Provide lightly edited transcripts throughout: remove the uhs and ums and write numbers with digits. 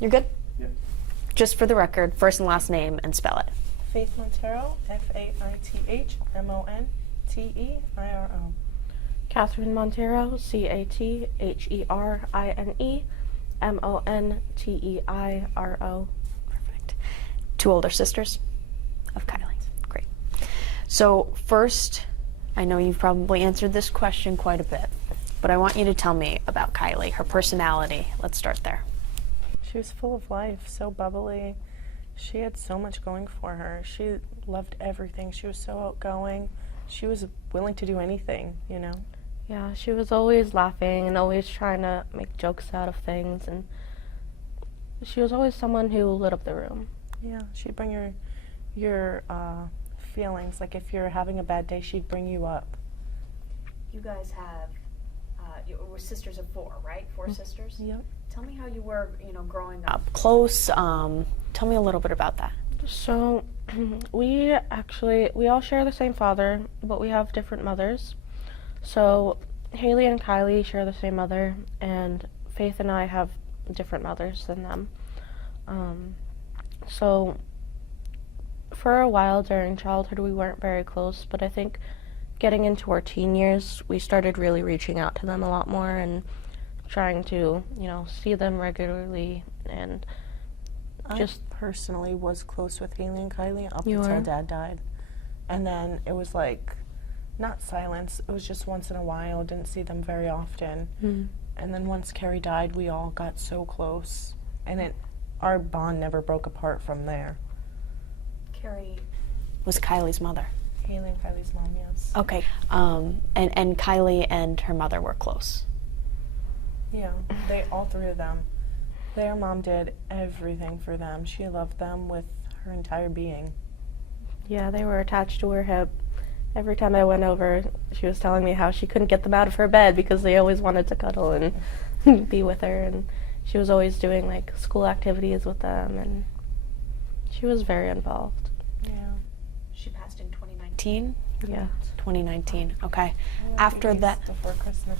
You're good? Yeah. Just for the record, first and last name and spell it. Faith Monteiro, Faithmonteiro. Catherine Monteiro, CATHEREMONTEIRO. Perfect. Two older sisters of Kylie. Great. So first, I know you've probably answered this question quite a bit, but I want you to tell me about Kylie, her personality. Let's start there. She was full of life, so bubbly. She had so much going for her. She loved everything. She was so outgoing. She was willing to do anything, you know? Yeah, she was always laughing and always trying to make jokes out of things, and she was always someone who lit up the room. Yeah, she'd bring your feelings. Like if you're having a bad day, she'd bring you up. You guys have, you were sisters of four, right? Four sisters? Yep. Tell me how you were, growing up. Close. Tell me a little bit about that. So, we all share the same father, but we have different mothers. So, Haley and Kylie share the same mother, and Faith and I have different mothers than them. So, for a while during childhood, we weren't very close, but I think getting into our teen years, we started really reaching out to them a lot more and trying to, see them regularly, and just... I personally was close with Haley and Kylie up You until were? Dad died. And then it was like, not silence, it was just once in a while, didn't see them very often. And then once Carrie died, we all got so close. And our bond never broke apart from there. Carrie was Kylie's mother. Haley and Kylie's mom, yes. Okay. And Kylie and her mother were close. Yeah, all three of them. Their mom did everything for them. She loved them with her entire being. Yeah, they were attached to her hip. Every time I went over, she was telling me how she couldn't get them out of her bed because they always wanted to cuddle and be with her, and she was always doing like school activities with them, and she was very involved. Yeah. She passed in 2019? Yeah. 2019, okay. A After few that, days before Christmas.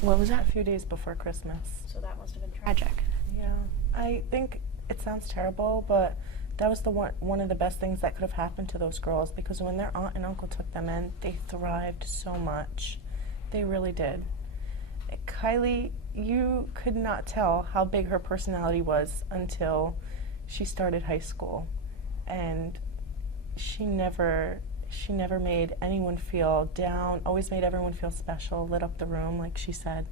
what was A that? few days before Christmas. So that must have been tragic. Yeah, I think it sounds terrible, but that was one of the best things that could have happened to those girls, because when their aunt and uncle took them in, they thrived so much. They really did. Kylie, you could not tell how big her personality was until she started high school, and she never made anyone feel down, always made everyone feel special, lit up the room, like she said.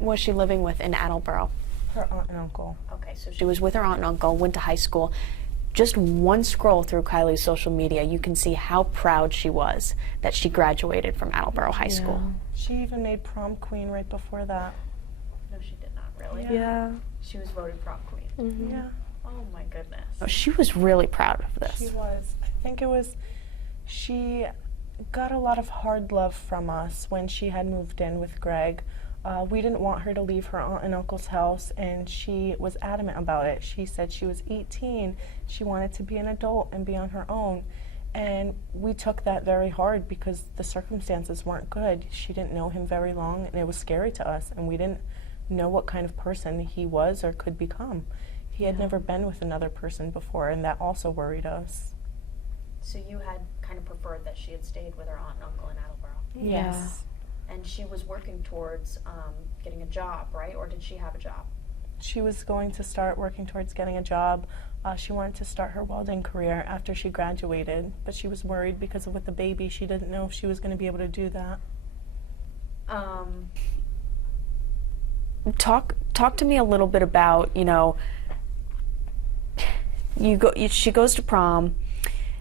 Was she living with in Attleboro? Her aunt and uncle. Okay, so she was with her aunt and uncle, went to high school. Just one scroll through Kylie's social media, you can see how proud she was that she graduated from Attleboro High School. She even made prom queen right before that. No, she did not, really. Yeah. She was voted prom queen. Yeah. Oh my goodness. She was really proud of this. She was. I think she got a lot of hard love from us when she had moved in with Greg. We didn't want her to leave her aunt and uncle's house, and she was adamant about it. She said she was 18, she wanted to be an adult and be on her own, and we took that very hard because the circumstances weren't good. She didn't know him very long, and it was scary to us, and we didn't know what kind of person he was or could become. He had never been with another person before, and that also worried us. So you had kind of preferred that she had stayed with her aunt and uncle in Attleboro? Yes. And she was working towards getting a job, right? Or did she have a job? She was going to start working towards getting a job. She wanted to start her welding career after she graduated, but she was worried because with the baby, she didn't know if she was going to be able to do that. Talk to me a little bit about, she goes to prom.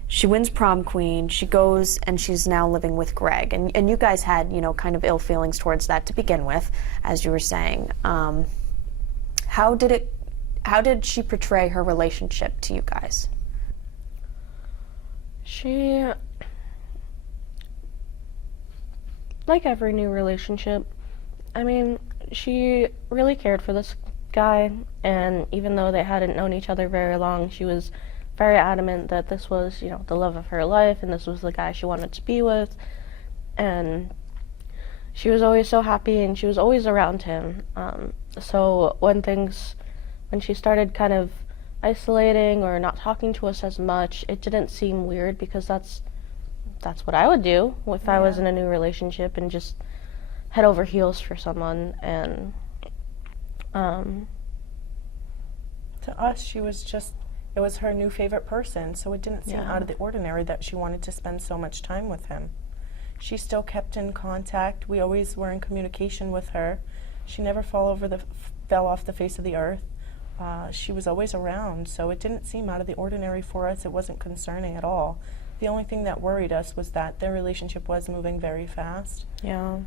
She wins prom queen, she goes and she's now living with Greg. And you guys had, kind of ill feelings towards that to begin with, as you were saying. How did she portray her relationship to you guys? She, like every new relationship, she really cared for this guy, and even though they hadn't known each other very long, she was very adamant that this was, the love of her life, and this was the guy she wanted to be with, and she was always so happy, and she was always around him. So when things when she started kind of isolating or not talking to us as much, it didn't seem weird because that's what I would do if I was in a new relationship and just head over heels for someone. And to us, it was her new favorite person, so it didn't seem out of the ordinary that she wanted to spend so much time with him. She still kept in contact. We always were in communication with her. She never fell off the face of the earth. She was always around, so it didn't seem out of the ordinary for us. It wasn't concerning at all. The only thing that worried us was that their relationship was moving very fast. Yeah.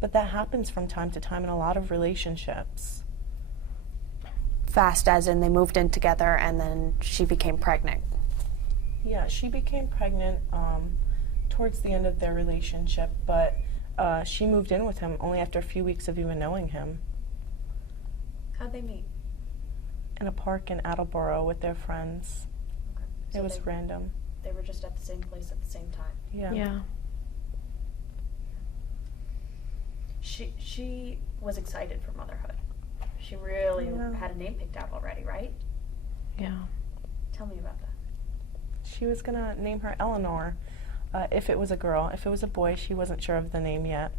But that happens from time to time in a lot of relationships. Fast as in they moved in together and then she became pregnant. Yeah, she became pregnant towards the end of their relationship, but she moved in with him only after a few weeks of even knowing him. How'd they meet? In a park in Attleboro with their friends. Okay. So it was random. They were just at the same place at the same time. Yeah. Yeah. She was excited for motherhood. She really had a name picked out already, right? Yeah. Tell me about that. She was gonna name her Eleanor if it was a girl. If it was a boy, she wasn't sure of the name yet.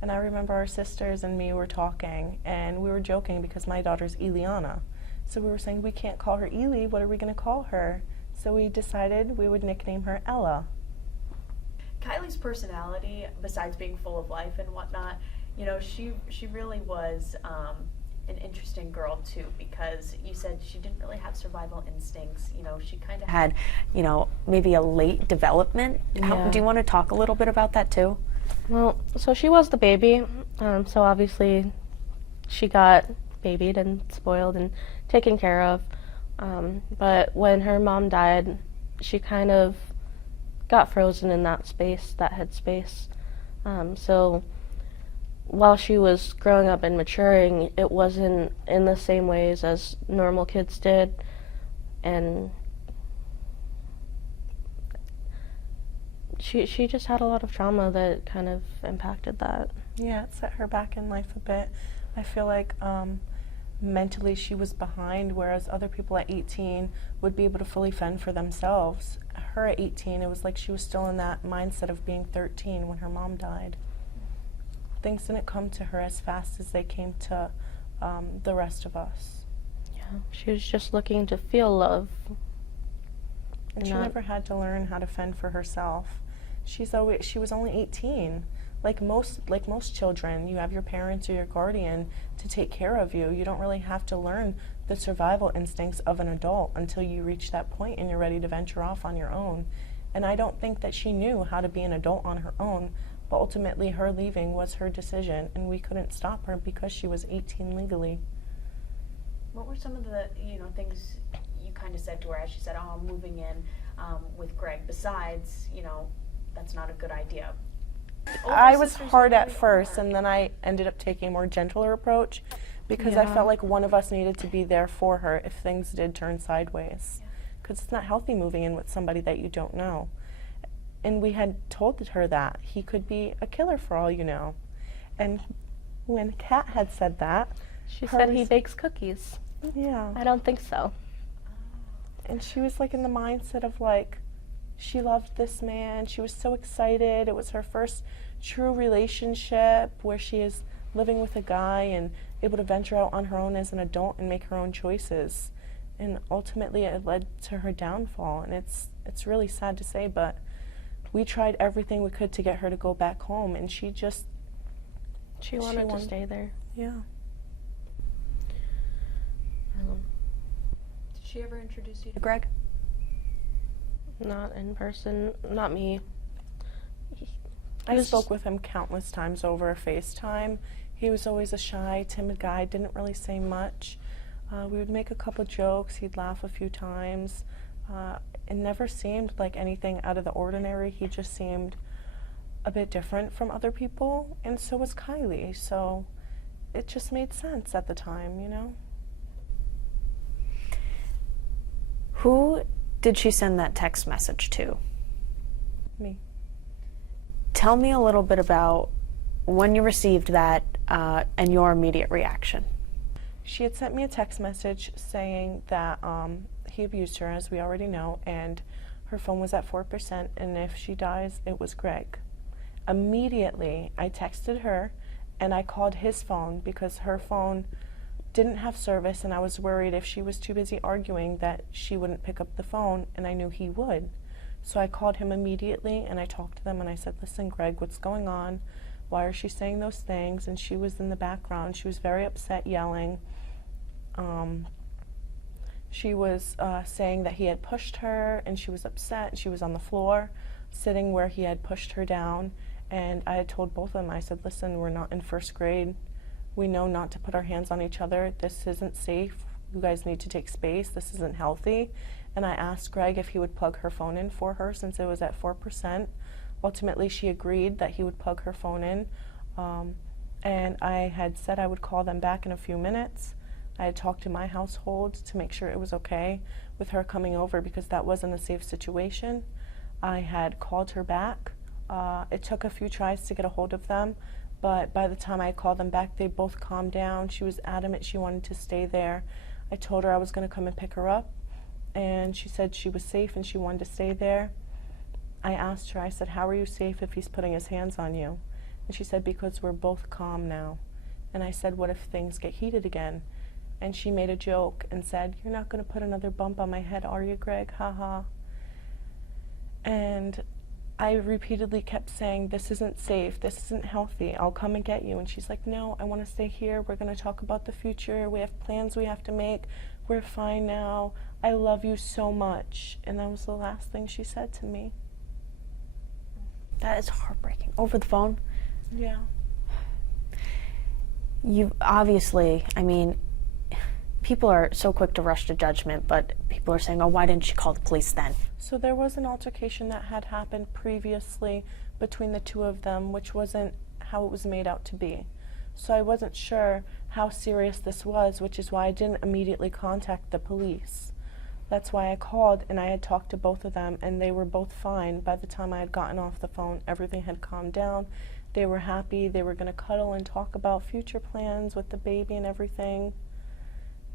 And I remember our sisters and me were talking, and we were joking because my daughter's Eliana. So we were saying, we can't call her Ely, what are we gonna call her? So we decided we would nickname her Ella. Kylie's personality, besides being full of life and whatnot, you know, she really was an interesting girl too, because you said she didn't really have survival instincts. You know, she kind of had, you know, maybe a late development. Yeah. Do you want to talk a little bit about that too? Well, so she was the baby, so obviously she got babied and spoiled and taken care of. But when her mom died, she kind of got frozen in that space, that headspace. So while she was growing up and maturing, it wasn't in the same ways as normal kids did. And she just had a lot of trauma that kind of impacted that. Yeah, it set her back in life a bit. I feel like mentally she was behind, whereas other people at 18 would be able to fully fend for themselves. Her at 18, it was like she was still in that mindset of being 13 when her mom died. Things didn't come to her as fast as they came to the rest of us. Yeah, she was just looking to feel love. And she never had to learn how to fend for herself. She was only 18. Like most children, you have your parents or your guardian to take care of you. You don't really have to learn the survival instincts of an adult until you reach that point and you're ready to venture off on your own. And I don't think that she knew how to be an adult on her own, but ultimately her leaving was her decision, and we couldn't stop her because she was 18 legally. What were some of the, you know, things you kind of said to her as she said, "Oh, I'm moving in with Greg"? Besides, you know, that's not a good idea. I was hard at first, and then I ended up taking a more gentler approach because I felt like one of us needed to be there for her if things did turn sideways. Because it's not healthy moving in with somebody that you don't know. And we had told her that he could be a killer for all you know. And when Kat had said that, she said he bakes cookies. Yeah. I don't think so. And she was like in the mindset of like, she loved this man. She was so excited. It was her first true relationship where she is living with a guy and able to venture out on her own as an adult and make her own choices. And ultimately it led to her downfall. And it's really sad to say, but we tried everything we could to get her to go back home, and she wanted to stay there. Yeah. Did she ever introduce you to Greg? Not in person, not me. I spoke with him countless times over FaceTime. He was always a shy, timid guy, didn't really say much. We would make a couple jokes, he'd laugh a few times. It never seemed like anything out of the ordinary. He just seemed a bit different from other people, and so was Kylie. So it just made sense at the time, you know? Who did she send that text message to? Me. Tell me a little bit about when you received that and your immediate reaction. She had sent me a text message saying that he abused her, as we already know, and her phone was at 4%, and if she dies, it was Greg. Immediately, I texted her, and I called his phone because her phone didn't have service, and I was worried if she was too busy arguing that she wouldn't pick up the phone, and I knew he would. So I called him immediately, and I talked to them, and I said, listen, Greg, what's going on? Why is she saying those things? And she was in the background. She was very upset, yelling. She was saying that he had pushed her, and she was upset. She was on the floor, sitting where he had pushed her down. And I had told both of them, I said, listen, we're not in first grade. We know not to put our hands on each other. This isn't safe. You guys need to take space. This isn't healthy. And I asked Greg if he would plug her phone in for her since it was at 4%. Ultimately, she agreed that he would plug her phone in. And I had said I would call them back in a few minutes. I had talked to my household to make sure it was okay with her coming over because that wasn't a safe situation. I had called her back. It took a few tries to get a hold of them, but by the time I called them back, they both calmed down. She was adamant she wanted to stay there. I told her I was going to come and pick her up, and she said she was safe and she wanted to stay there. I asked her, I said, how are you safe if he's putting his hands on you? And she said, because we're both calm now. And I said, what if things get heated again? And she made a joke and said, you're not going to put another bump on my head, are you, Greg? Ha ha. And I repeatedly kept saying, this isn't safe, this isn't healthy, I'll come and get you. And she's like, no, I want to stay here, we're going to talk about the future, we have plans we have to make, we're fine now, I love you so much. And that was the last thing she said to me. That is heartbreaking. Over the phone? Yeah. You obviously, I mean, people are so quick to rush to judgment, but people are saying, oh, why didn't she call the police then? So there was an altercation that had happened previously between the two of them, which wasn't how it was made out to be. So I wasn't sure how serious this was, which is why I didn't immediately contact the police. That's why I called, and I had talked to both of them, and they were both fine. By the time I had gotten off the phone, everything had calmed down. They were happy. They were going to cuddle and talk about future plans with the baby and everything.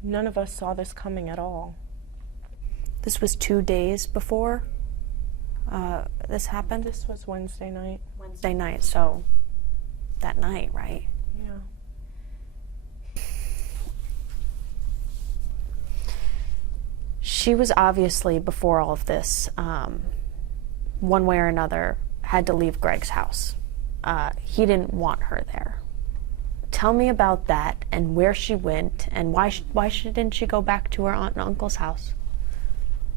None of us saw this coming at all. This was 2 days before this happened? This was Wednesday night. Wednesday night, so that night, right? Yeah. She was obviously, before all of this, one way or another, had to leave Greg's house. He didn't want her there. Tell me about that and where she went and why didn't she go back to her aunt and uncle's house?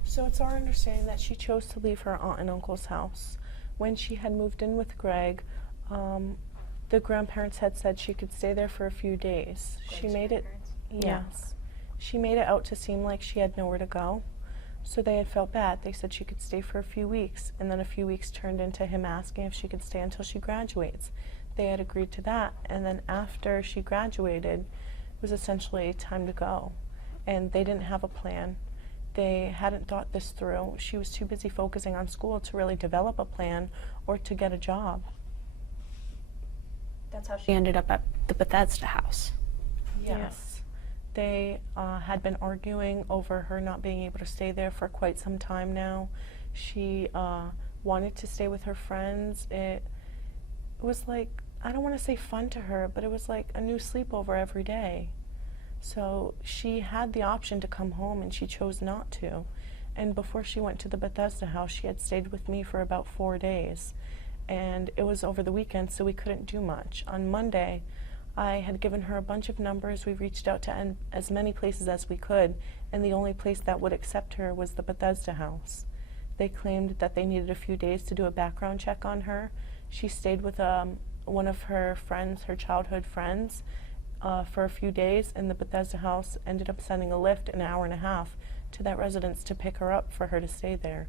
So it's our understanding that she chose to leave her aunt and uncle's house. When she had moved in with Greg, the grandparents had said she could stay there for a few days. She made it, yes. She made it out to seem like she had nowhere to go. So they had felt bad. They said she could stay for a few weeks, and then a few weeks turned into him asking if she could stay until she graduates. They had agreed to that, and then after she graduated, it was essentially time to go. And they didn't have a plan. They hadn't thought this through. She was too busy focusing on school to really develop a plan or to get a job. That's how she ended up at the Bethesda House. Yes. They had been arguing over her not being able to stay there for quite some time now. She wanted to stay with her friends. It was like, I don't want to say fun to her, but it was like a new sleepover every day. So she had the option to come home and she chose not to. And before she went to the Bethesda House, she had stayed with me for about 4 days. And it was over the weekend, so we couldn't do much. On Monday, I had given her a bunch of numbers. We reached out to as many places as we could, and the only place that would accept her was the Bethesda House. They claimed that they needed a few days to do a background check on her. She stayed with one of her friends, her childhood friends, for a few days, and the Bethesda House ended up sending a lift an hour and a half to that residence to pick her up for her to stay there.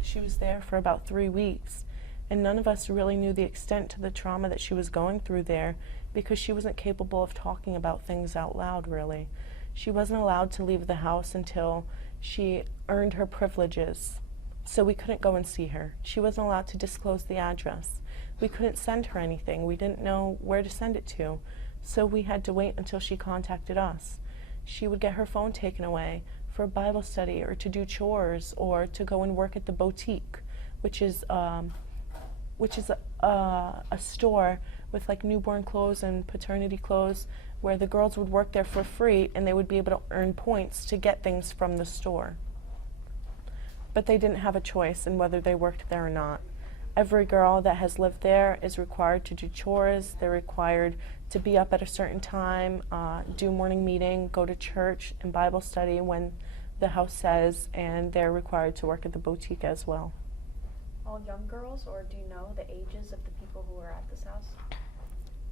She was there for about 3 weeks, and none of us really knew the extent to the trauma that she was going through there because she wasn't capable of talking about things out loud, really. She wasn't allowed to leave the house until she earned her privileges, so we couldn't go and see her. She wasn't allowed to disclose the address. We couldn't send her anything. We didn't know where to send it to. So we had to wait until she contacted us. She would get her phone taken away for a Bible study or to do chores or to go and work at the boutique, which is a store with like newborn clothes and paternity clothes, where the girls would work there for free and they would be able to earn points to get things from the store. But they didn't have a choice in whether they worked there or not. Every girl that has lived there is required to do chores. They're required to be up at a certain time, do morning meeting, go to church and Bible study when the house says, and they're required to work at the boutique as well. All young girls, or do you know the ages of the people who are at this house?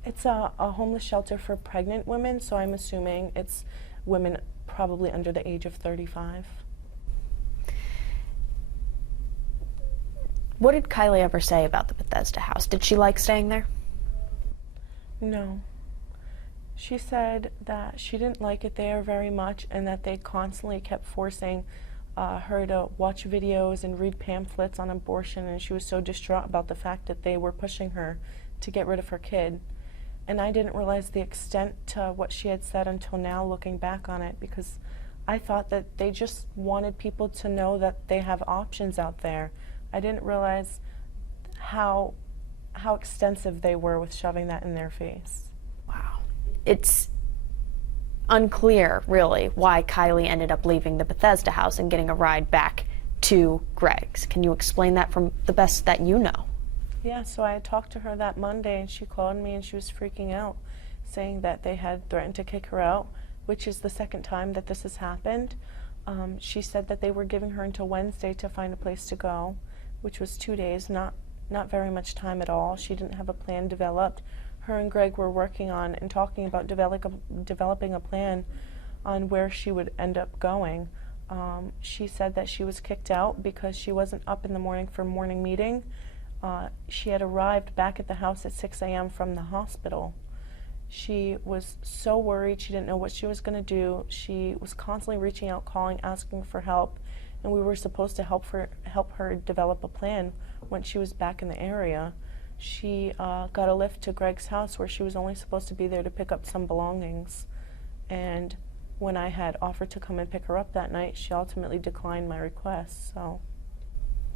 It's a homeless shelter for pregnant women, so I'm assuming it's women probably under the age of 35. What did Kylie ever say about the Bethesda House? Did she like staying there? No. She said that she didn't like it there very much and that they constantly kept forcing her to watch videos and read pamphlets on abortion, and she was so distraught about the fact that they were pushing her to get rid of her kid. And I didn't realize the extent to what she had said until now, looking back on it, because I thought that they just wanted people to know that they have options out there. I didn't realize how extensive they were with shoving that in their face. Wow. It's unclear, really, why Kylie ended up leaving the Bethesda House and getting a ride back to Greg's. Can you explain that from the best that you know? Yeah, so I had talked to her that Monday, and she called me and she was freaking out, saying that they had threatened to kick her out, which is the second time that this has happened. She said that they were giving her until Wednesday to find a place to go, which was 2 days, not very much time at all. She didn't have a plan developed. Her and Greg were working on and talking about developing a plan on where she would end up going. She said that she was kicked out because she wasn't up in the morning for morning meeting. She had arrived back at the house at 6 a.m. from the hospital. She was so worried. She didn't know what she was going to do. She was constantly reaching out, calling, asking for help, and we were supposed to help her develop a plan when she was back in the area. She got a lift to Greg's house, where she was only supposed to be there to pick up some belongings. And when I had offered to come and pick her up that night, she ultimately declined my request. So,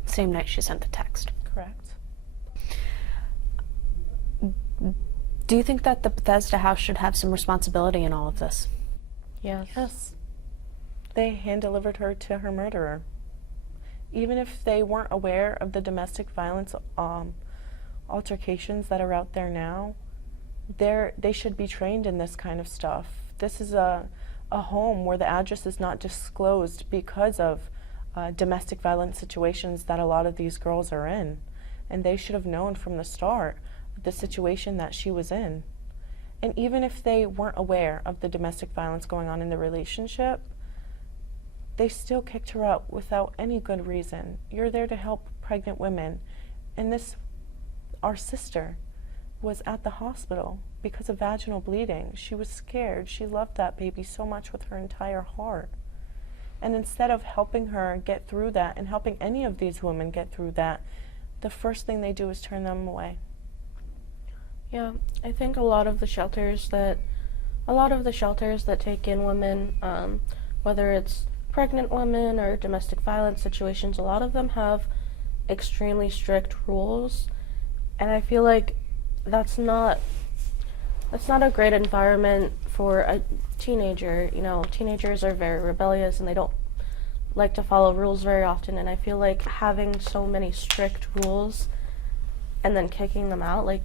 Same night she sent the text. correct. Do you think that the Bethesda House should have some responsibility in all of this? Yes. Yes. They hand-delivered her to her murderer. Even if they weren't aware of the domestic violence altercations that are out there now, they should be trained in this kind of stuff. This is a home where the address is not disclosed because of domestic violence situations that a lot of these girls are in. And they should have known from the start the situation that she was in. And even if they weren't aware of the domestic violence going on in the relationship, they still kicked her out without any good reason. You're there to help pregnant women. And our sister was at the hospital because of vaginal bleeding. She was scared. She loved that baby so much with her entire heart. And instead of helping her get through that and helping any of these women get through that, the first thing they do is turn them away. Yeah, I think a lot of the shelters that take in women, whether it's pregnant women or domestic violence situations, a lot of them have extremely strict rules, and I feel like that's not a great environment for a teenager. You know, teenagers are very rebellious and they don't like to follow rules very often, and I feel like having so many strict rules and then kicking them out, like,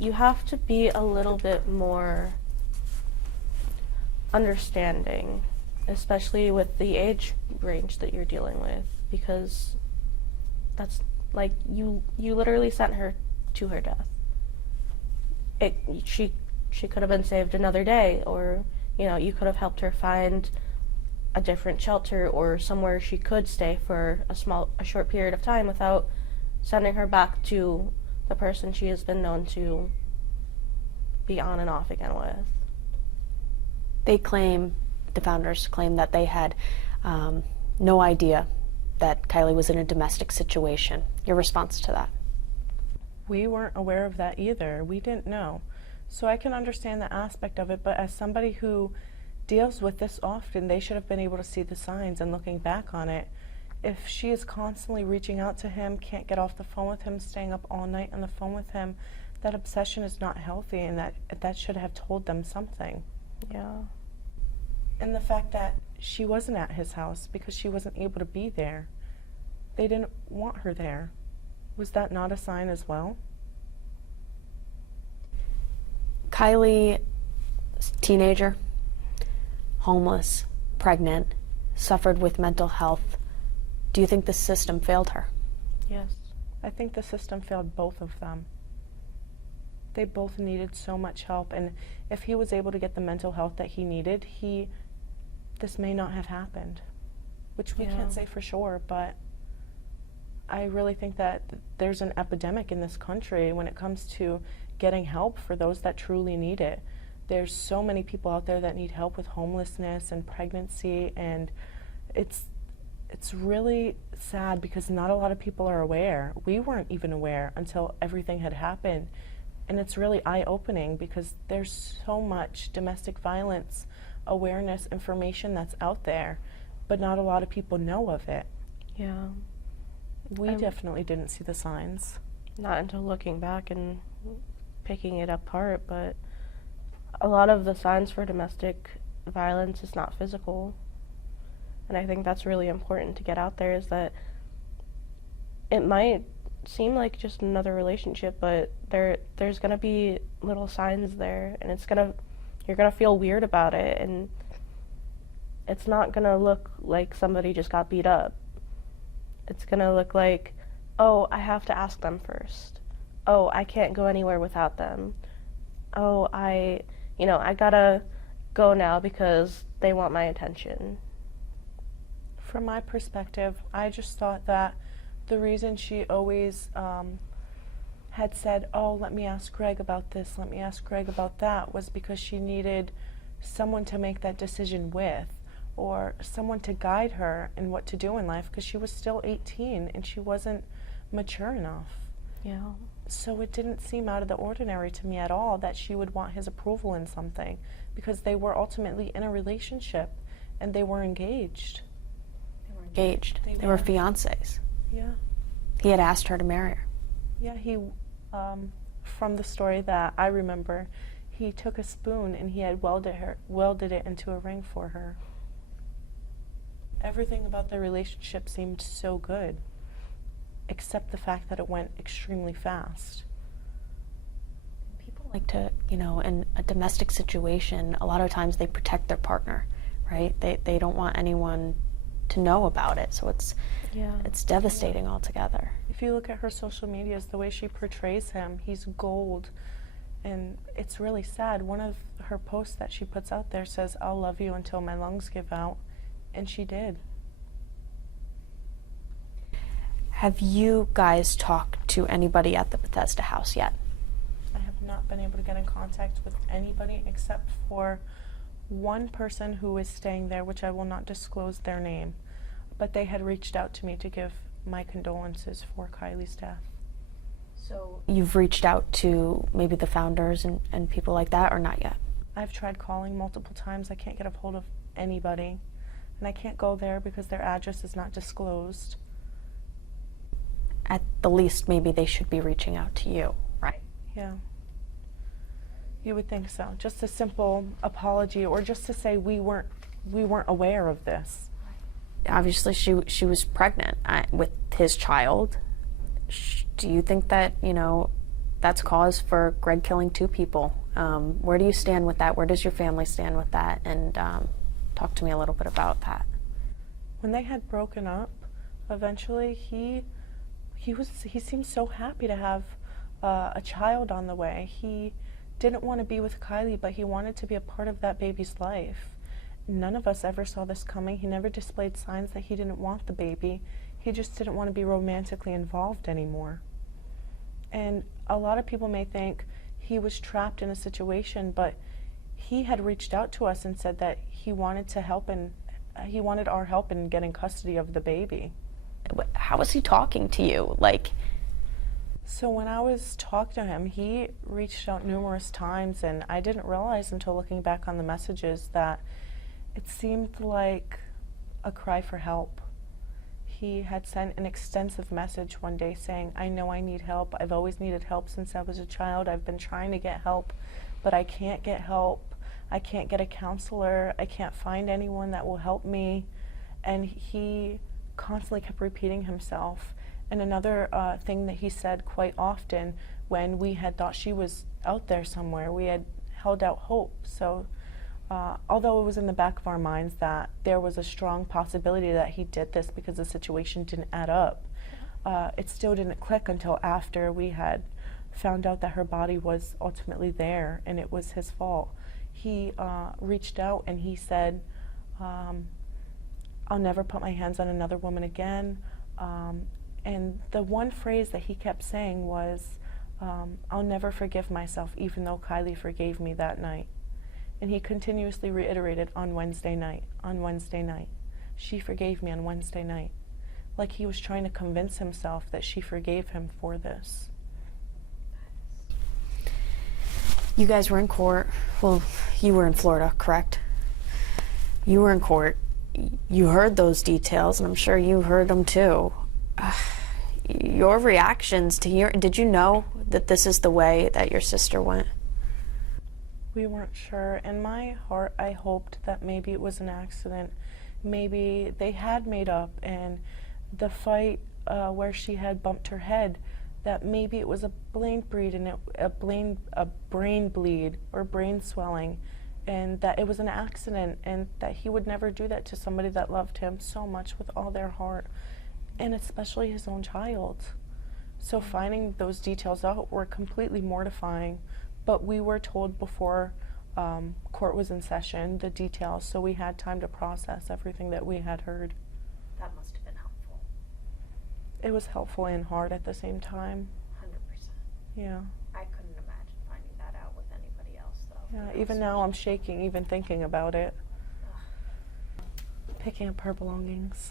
you have to be a little bit more understanding, especially with the age range that you're dealing with, because that's like you literally sent her to her death. She could have been saved another day, or you could have helped her find a different shelter or somewhere she could stay for a short period of time without sending her back to the person she has been known to be on and off again with. The founders claim that they had no idea that Kylie was in a domestic situation. Your response to that? We weren't aware of that either. We didn't know. So I can understand the aspect of it, but as somebody who deals with this often, they should have been able to see the signs. And looking back on it, if she is constantly reaching out to him, can't get off the phone with him, staying up all night on the phone with him, that obsession is not healthy, and that should have told them something. Yeah. And the fact that she wasn't at his house because she wasn't able to be there. They didn't want her there. Was that not a sign as well? Kylie, teenager, homeless, pregnant, suffered with mental health. Do you think the system failed her? Yes. I think the system failed both of them. They both needed so much help, and if he was able to get the mental health that he needed, this may not have happened, which we can't say for sure, but I really think that there's an epidemic in this country when it comes to getting help for those that truly need it. There's so many people out there that need help with homelessness and pregnancy, and it's really sad because not a lot of people are aware. We weren't even aware until everything had happened, and it's really eye-opening because there's so much domestic violence awareness information that's out there, but not a lot of people know of it. Yeah. We definitely didn't see the signs. Not until looking back and picking it apart, but a lot of the signs for domestic violence is not physical. And I think that's really important to get out there, is that it might seem like just another relationship, but there's going to be little signs there, and you're going to feel weird about it, and it's not going to look like somebody just got beat up. It's going to look like, oh, I have to ask them first. Oh, I can't go anywhere without them. Oh, I gotta go now because they want my attention. From my perspective, I just thought that the reason she always had said, oh, let me ask Greg about this, let me ask Greg about that, was because she needed someone to make that decision with, or someone to guide her in what to do in life, because she was still 18 and she wasn't mature enough. Yeah. So it didn't seem out of the ordinary to me at all that she would want his approval in something, because they were ultimately in a relationship and they were engaged. They were fiancés. Yeah. He had asked her to marry her. Yeah, he, from the story that I remember, he took a spoon and he had welded it into a ring for her. Everything about the relationship seemed so good, except the fact that it went extremely fast. People like to, in a domestic situation, a lot of times they protect their partner, right? They don't want anyone to know about it, so it's devastating altogether. If you look at her social medias, the way she portrays him, he's gold, and it's really sad. One of her posts that she puts out there says, "I'll love you until my lungs give out," and she did. Have you guys talked to anybody at the Bethesda House yet? I have not been able to get in contact with anybody except for one person who is staying there, which I will not disclose their name, but they had reached out to me to give my condolences for Kylie's death. So you've reached out to maybe the founders and people like that, or not yet? I've tried calling multiple times. I can't get a hold of anybody, and I can't go there because their address is not disclosed. At the least, maybe they should be reaching out to you, right? Yeah. You would think so. Just a simple apology, or just to say we weren't aware of this. Obviously, she was pregnant with his child. Do you think that, that's cause for Greg killing two people? Where do you stand with that? Where does your family stand with that? And talk to me a little bit about that. When they had broken up, eventually he seemed so happy to have a child on the way. He didn't want to be with Kylie, but he wanted to be a part of that baby's life. None of us ever saw this coming. He never displayed signs that he didn't want the baby. He just didn't want to be romantically involved anymore. And a lot of people may think he was trapped in a situation, but he had reached out to us and said that he wanted to help, and he wanted our help in getting custody of the baby. How was he talking to you? So when I was talking to him, he reached out numerous times, and I didn't realize until looking back on the messages that it seemed like a cry for help. He had sent an extensive message one day saying, I know I need help. I've always needed help since I was a child. I've been trying to get help, but I can't get help. I can't get a counselor. I can't find anyone that will help me. And he constantly kept repeating himself. And another thing that he said quite often when we had thought she was out there somewhere, we had held out hope. So although it was in the back of our minds that there was a strong possibility that he did this because the situation didn't add up, it still didn't click until after we had found out that her body was ultimately there and it was his fault. He reached out and he said, I'll never put my hands on another woman again. And the one phrase that he kept saying was, I'll never forgive myself even though Kylie forgave me that night. And he continuously reiterated on Wednesday night. She forgave me on Wednesday night. Like he was trying to convince himself that she forgave him for this. You guys were in court. Well, you were in Florida, correct? You were in court. You heard those details, and I'm sure you heard them too. Your reactions to hear, did you know that this is the way that your sister went? We weren't sure. In my heart, I hoped that maybe it was an accident. Maybe they had made up, and the fight where she had bumped her head, that maybe it was a brain bleed and a brain bleed or brain swelling, and that it was an accident, and that he would never do that to somebody that loved him so much with all their heart, and especially his own child. So finding those details out were completely mortifying, but we were told before court was in session the details, so we had time to process everything that we had heard. That must have been helpful. It was helpful and hard at the same time. 100%. Yeah. I couldn't imagine finding that out with anybody else, though. Yeah, even now I'm shaking even thinking about it. Picking up her belongings.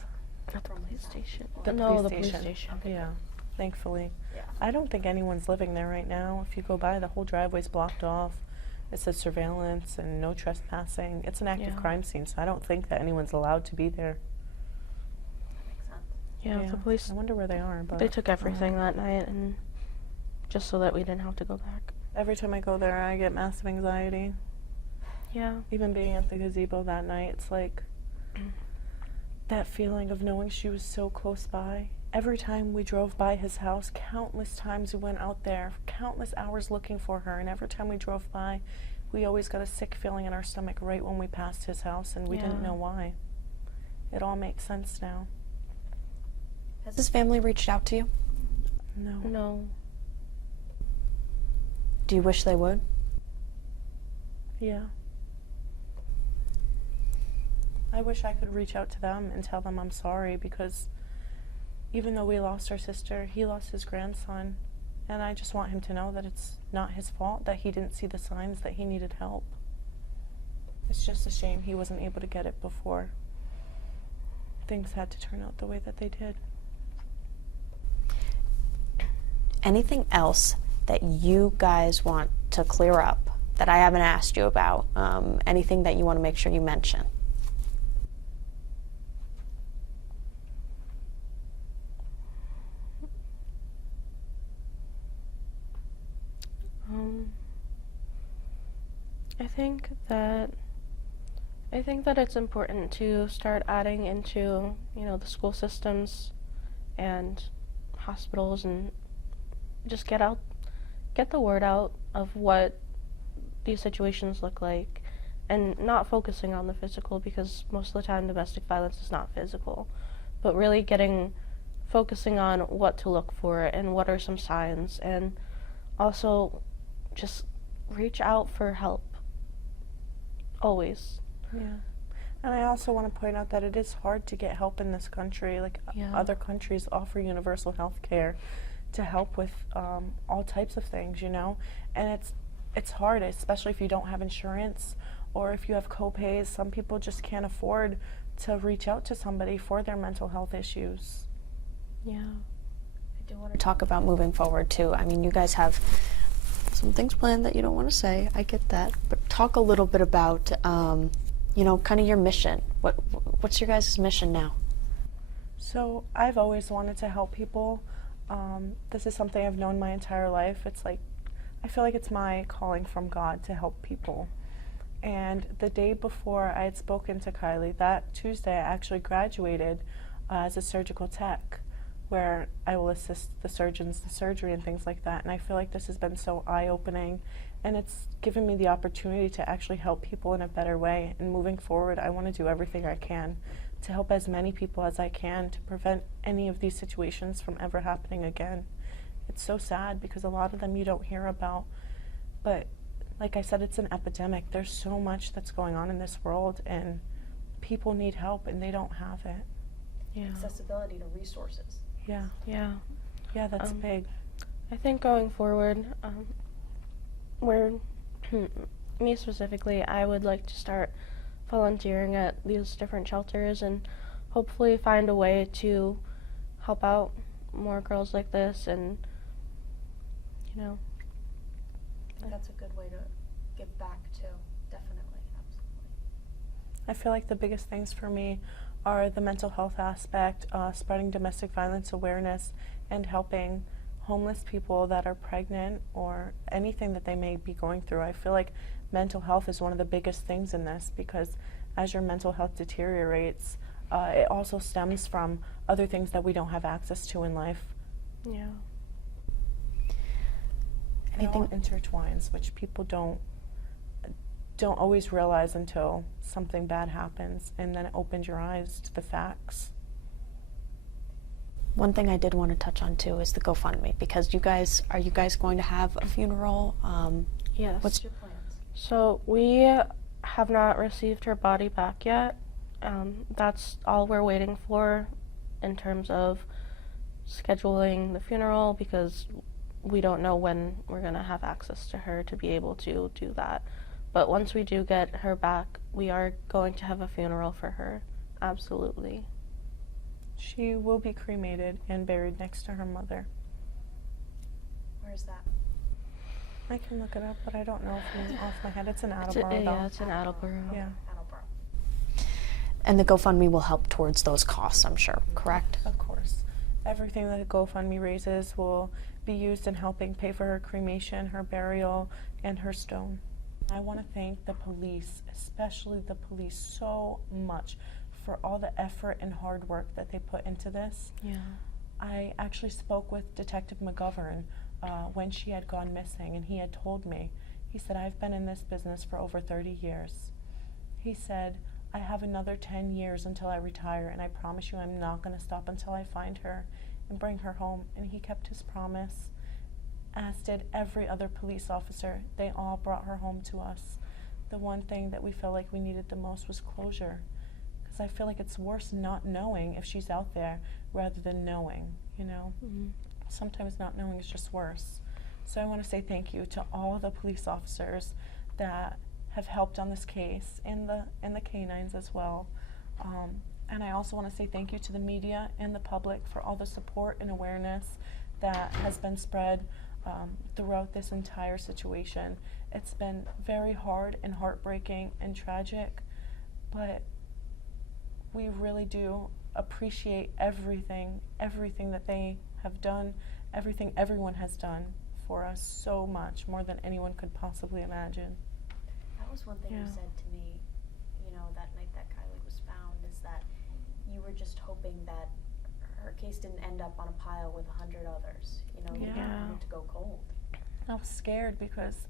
At the police station. The police station. Yeah, thankfully. Yeah. I don't think anyone's living there right now. If you go by, the whole driveway's blocked off. It says surveillance and no trespassing. It's an active Yeah. crime scene, so I don't think that anyone's allowed to be there. Makes sense. Yeah, the police, I wonder where they are, but they took everything that night, and just so that we didn't have to go back. every time I go there, I get massive anxiety. Yeah. Even being at the gazebo that night, it's like that feeling of knowing she was so close by. Every time we drove by his house, countless times we went out there, countless hours looking for her, and every time we drove by, we always got a sick feeling in our stomach right when we passed his house, and we didn't Yeah. know why. It all makes sense now. Has his family reached out to you? No. No. Do you wish they would? Yeah. I wish I could reach out to them and tell them I'm sorry, because even though we lost our sister, he lost his grandson, and I just want him to know that it's not his fault that he didn't see the signs that he needed help. It's just a shame he wasn't able to get it before things had to turn out the way that they did. Anything else that you guys want to clear up that I haven't asked you about? Anything that you want to make sure you mention? I think that it's important to start adding into, the school systems and hospitals, and just get the word out of what these situations look like, and not focusing on the physical, because most of the time domestic violence is not physical, but really focusing on what to look for and what are some signs, and also just reach out for help. Always. Yeah. And I also want to point out that it is hard to get help in this country. Like, Yeah. other countries offer universal health care to help with all types of things, and it's hard, especially if you don't have insurance or if you have co-pays. Some people just can't afford to reach out to somebody for their mental health issues. Yeah. do want to talk about moving forward too. I mean, you guys have some things planned that you don't want to say. I get that, but talk a little bit about, you know, kind of your mission. What's your guys' mission now? So I've always wanted to help people. This is something I've known my entire life. It's like, I feel like it's my calling from God to help people. And the day before I had spoken to Kylie, that Tuesday I actually graduated as a surgical tech, where I will assist the surgeons in surgery and things like that. And I feel like this has been so eye-opening, and it's given me the opportunity to actually help people in a better way. And moving forward, I want to do everything I can to help as many people as I can to prevent any of these situations from ever happening again. It's so sad because a lot of them you don't hear about, but like I said, it's an epidemic. There's so much that's going on in this world, and people need help and they don't have it. Yeah. Accessibility to resources. Yeah. Yeah. Yeah, that's big. I think going forward, me specifically, I would like to start volunteering at these different shelters and hopefully find a way to help out more girls like this, and you know. I think that's a good way to give back too. Definitely, absolutely. I feel like the biggest things for me are the mental health aspect, spreading domestic violence awareness, and helping homeless people that are pregnant or anything that they may be going through. I feel like mental health is one of the biggest things in this, because as your mental health deteriorates, it also stems from other things that we don't have access to in life. Yeah. Anything intertwines, which people don't always realize until something bad happens, and then it opens your eyes to the facts. One thing I did want to touch on too is the GoFundMe, because are you guys going to have a funeral? Yes. What's your plans? So we have not received her body back yet. That's all we're waiting for in terms of scheduling the funeral, because we don't know when we're going to have access to her to be able to do that. But once we do get her back, we are going to have a funeral for her. Absolutely. She will be cremated and buried next to her mother. Where's that? I can look it up, but I don't know off my head. It's in Attleboro, though. Yeah, it's in Attleboro. Yeah. And the GoFundMe will help towards those costs, I'm sure, correct? Of course. Everything that GoFundMe raises will be used in helping pay for her cremation, her burial, and her stone. I want to thank the police, especially the police, so much for all the effort and hard work that they put into this. Yeah. I actually spoke with Detective McGovern when she had gone missing, and he had told me, he said, I've been in this business for over 30 years. He said, I have another 10 years until I retire, and I promise you I'm not going to stop until I find her and bring her home. And he kept his promise, as did every other police officer. They all brought her home to us. The one thing that we felt like we needed the most was closure, because I feel like it's worse not knowing if she's out there rather than knowing, you know? Mm-hmm. Sometimes not knowing is just worse. So I want to say thank you to all the police officers that have helped on this case, and the canines as well. And I also want to say thank you to the media and the public for all the support and awareness that has been spread throughout this entire situation. It's been very hard and heartbreaking and tragic, but we really do appreciate everything that they have done, everything everyone has done for us so much, more than anyone could possibly imagine. That was one thing you said to me, you know, that night that Kylie was found, is that you were just hoping that her case didn't end up on a pile with 100 others. You know, you didn't want it to go cold. I was scared because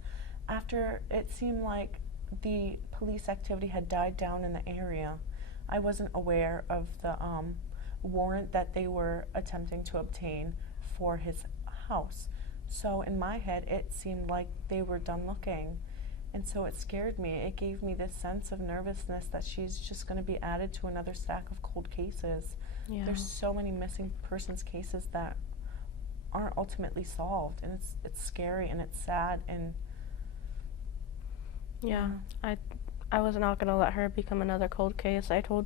after it seemed like the police activity had died down in the area, I wasn't aware of the warrant that they were attempting to obtain for his house. So in my head, it seemed like they were done looking. And so it scared me. It gave me this sense of nervousness that she's just going to be added to another stack of cold cases. Yeah. There's so many missing persons cases that aren't ultimately solved, and it's scary and it's sad. And yeah, I was not going to let her become another cold case. I told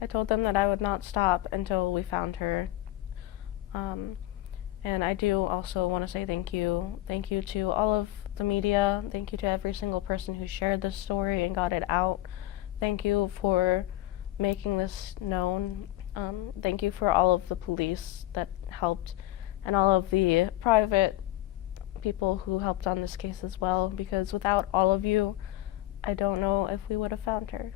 them that I would not stop until we found her. And I do also want to say thank you. Thank you to all of the media. Thank you to every single person who shared this story and got it out. Thank you for making this known. Thank you for all of the police that helped and all of the private people who helped on this case as well, because without all of you, I don't know if we would have found her.